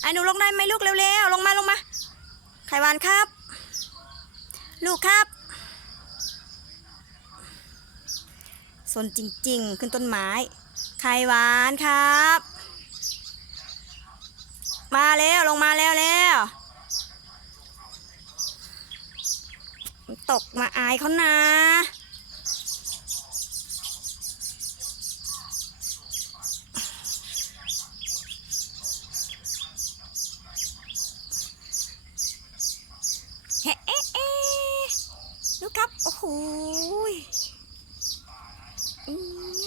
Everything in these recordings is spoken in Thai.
ไอ้หนูลงได้ไหมลูกเร็วๆ ลงมาลงมา ไข่หวานครับ ลูกครับ สนจริงๆ ขึ้นต้นไม้ ไข่หวานครับ มาแล้วลงมาแล้วแล้วตกมาอายเขานะ เฮ้เอ๊ะเอ๊ะลูกครับ โอ้โห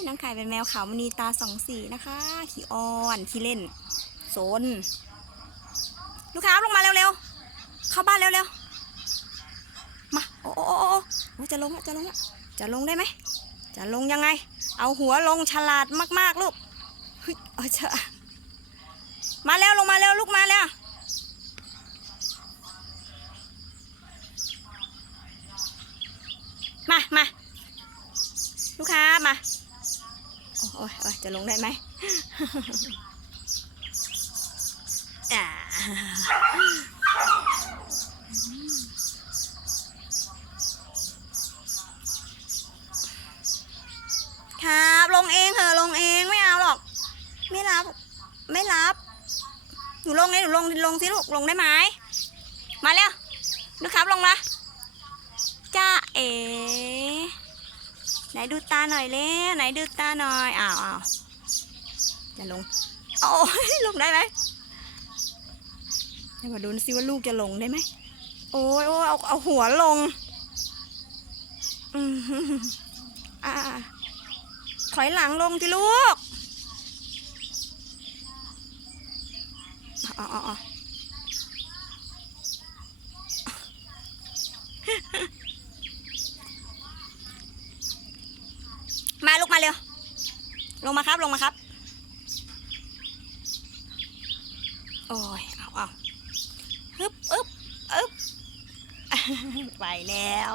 น้องไข่เป็นแมวขาวมณีตาสองสีนะคะ ขี้อ้อนขี้เล่นโซนลูกค้าลงมาเร็วๆ เข้าบ้านเร็วๆ มา โอ้โอ้โอ้โอ้จะลงอะจะลงอะจะลงได้ไหม จะลงยังไง เอาหัวลงฉลาดมากๆ ลูกเฮ้ยเอาเถอะมาแล้วลงมาเร็วลูกมาแล้ว มา มา ลูกค้ามา โอ้ยโอ้ยจะลงได้ไหมอ่าครับลงเองเหอะลงเองไม่เอาหรอก ไม่รับ ไม่รับหนูลงเลยหนูลงลงสิลูกลงได้ไหมมาแล้วลูกครับลงมาจ้าเอ๋ ไหนดูตาหน่อยเร็วไหนดูตาหน่อยอ้าวอ้าวจะลงโอ้ยลงได้ไหมเดี๋ยวมาดูสิว่าลูกจะลงได้ไหมโอ้ยโอ้ยเอาเอาหัวลงอืมอ่าถอยหลังลงที่ลูกอ๋ออ๋อามาลูก มาเร็ว ลงมาครับ ลงมาครับ โอ้ย เอาเอาฮึบอึบอึบไปแล้ว